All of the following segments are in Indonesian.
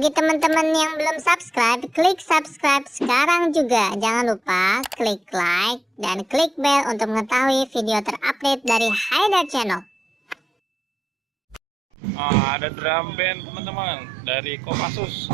Bagi teman-teman yang belum subscribe, klik subscribe sekarang juga. Jangan lupa klik like dan klik bell untuk mengetahui video terupdate dari Haidar Channel. Ada drum band teman-teman dari Kopassus.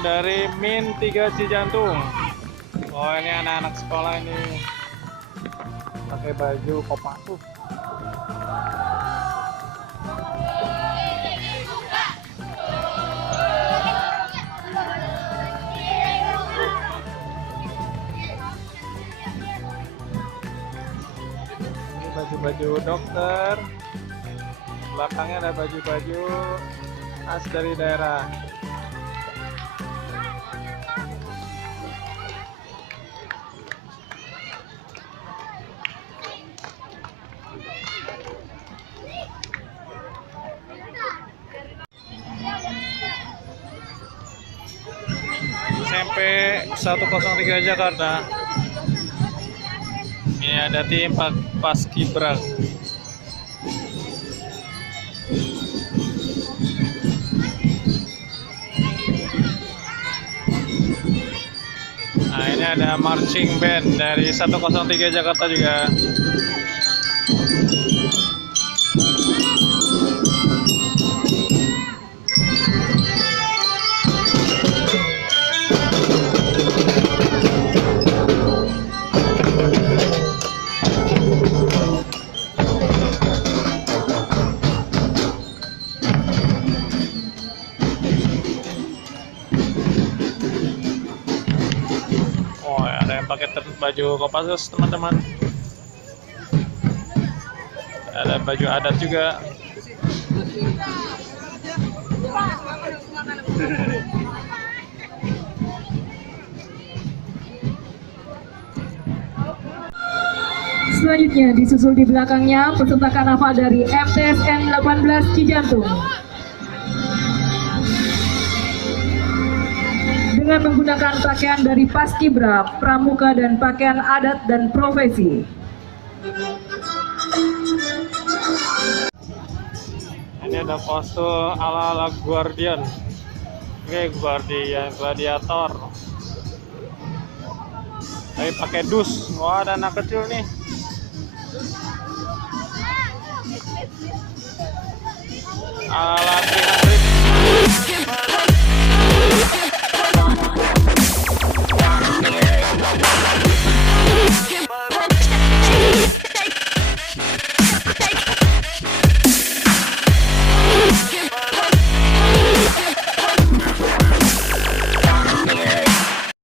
dari Min 3 Cijantung. Oh, ini anak-anak sekolah ini pakai baju Kopassus. Ini baju-baju dokter. Belakangnya ada baju-baju khas dari daerah. SMP 103 Jakarta. Ini ada tim Paskibra. Nah, ini ada marching band dari 103 Jakarta juga. Oh, ada yang pakai baju Kopassus, teman-teman. Ada baju adat juga. Selanjutnya disusul di belakangnya peserta karnaval dari MTSN 18 Cijantung. Dengan menggunakan pakaian dari Paskibra, Pramuka, dan pakaian adat dan profesi. Ini ada pose ala-ala Guardian. Oke, gladiator. Tapi pakai dus. Wah, ada anak kecil nih. Ala